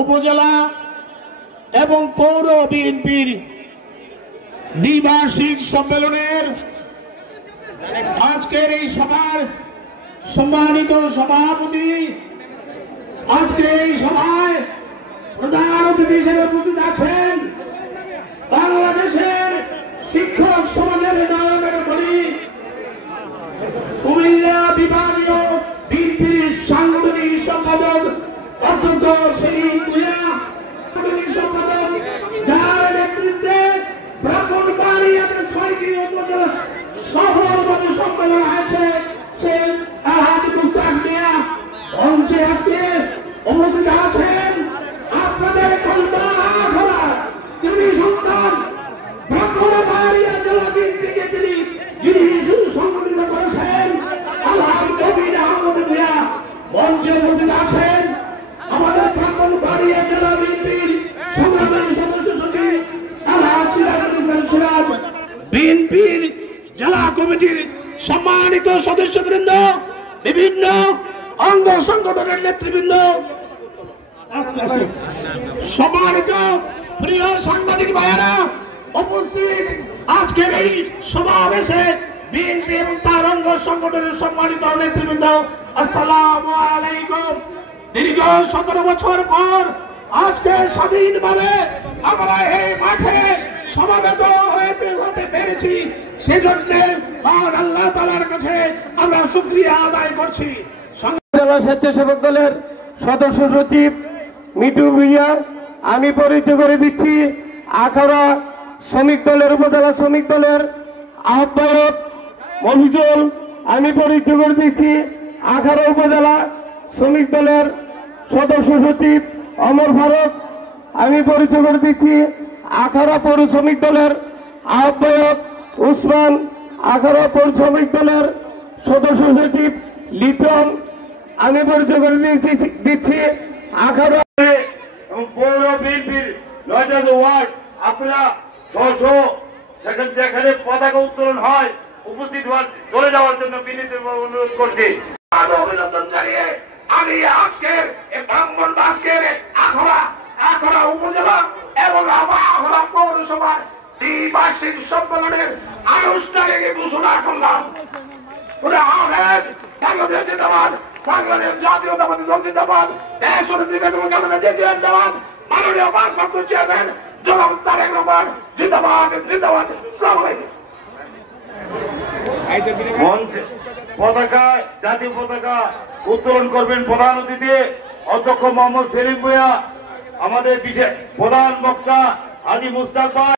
উপজেলা এবং পৌর বিএনপির দ্বিবার্ষিক সম্মেলনের আজকের এই সভার সম্মানিত সভাপতি, আজকে এই সভায় প্রধান অতিথি হিসেবে উপস্থিত আছেন বাংলাদেশের শিক্ষক সমাজের নায়কী কুমিল্লা বিভাগীয় বিএনপির সাংগঠনিক সম্পাদক অধ্যক্ষ সেলিম ভূঁইয়া, সাংগঠনিক সম্পাদক যার নেতৃত্বে ব্রাহ্মণবাড়িয়াতে ৬টি উপজেলা সফলভাবে সম্মেলন হয়েছে সে আলহাজ মুস্তাক মিয়া মঞ্চে আজকে উপস্থিত আছেন। আপনাদের কল্পনা করা তিনি সন্তান ব্রাহ্মণবাড়িয়া জেলা বিএনপিকে যিনি সুসংগঠিত করেছেন আলহাজ কবির আহমদ মিয়া মঞ্চে উপস্থিত আছেন। আমাদের ব্রাহ্মণবাড়িয়া জেলা বিএনপির সংগ্রামী সদস্য সচিব আলহাজ সিরাজ, বিএনপির জেলা কমিটির সম্মানিত সদস্যবৃন্দ, বিভিন্ন অঙ্গ সংগঠনের নেতৃবৃন্দ, সম্মানিত প্রিয় সাংবাদিক ভাইয়েরা উপস্থিত আজকের এই সমাবেশে বিএনপি এবং তার অঙ্গ সংগঠনের সম্মানিত নেতৃবৃন্দ, আসসালামু আলাইকুম। দীর্ঘ 17 বছর পর আজকে স্বাধীনভাবে আমরা এই মাঠে সমবেত হতে পেরেছি, সেজন্য মহান আল্লাহ তাআলার কাছে আমরা শুকরিয়া আদায় করছি। জেলা স্বেচ্ছাসেবক দলের সদস্য সচিব মিটু ভূঁইয়া আমি পরিচয় করে দিচ্ছি। আখাউড়া শ্রমিক দলের উপজেলা শ্রমিক দলের আহ্বায়ক মফিজুল আমি পরিচয় করে দিচ্ছি। আখাউড়া উপজেলা শ্রমিক দলের সদস্য সচিব অমর ফারুক আমি পরিচয় করে দিচ্ছি। আখাউড়া পৌর শ্রমিক দলের আহ্বায়ক উসমান, আখাউড়া পৌর শ্রমিক দলের সদস্য সচিব লিটন আমি পরিচয় করে দিচ্ছি। আখাউড়া এবং পৌর বিএনপির ৯টা ওয়ার্ড আপনারা সেখানে যেখানে পতাকা উত্তোলন হয় উপস্থিত হওয়ার চলে যাওয়ার জন্য বিনীতভাবে অনুরোধ করছি। অভিনন্দন জানিয়ে আমি আজকের আখাউড়া উপজেলা এবং আখাউড়া পৌরসভার দ্বিবার্ষিক সম্মেলনের আনুষ্ঠানিক ঘোষণা করলাম। বাংলাদেশ জিন্দাবাদ, বাংলাদেশ জাতীয়তাবাদী দল জিন্দাবাদ, জিন্দাবাদ, মাননীয় ভারপ্রাপ্ত চেয়ারম্যান জনাব তারেক রহমান জিন্দাবাদ জিন্দাবাদ। আসসালামু আলাইকুম। পতাকা জাতীয় পতাকা উত্তোলন করবেন প্রধান অতিথি অধ্যক্ষ মোহাম্মদ সেলিম ভূঁইয়া, আমাদের বিশেষ প্রধান বক্তা হাজী মুস্তাক ভাই।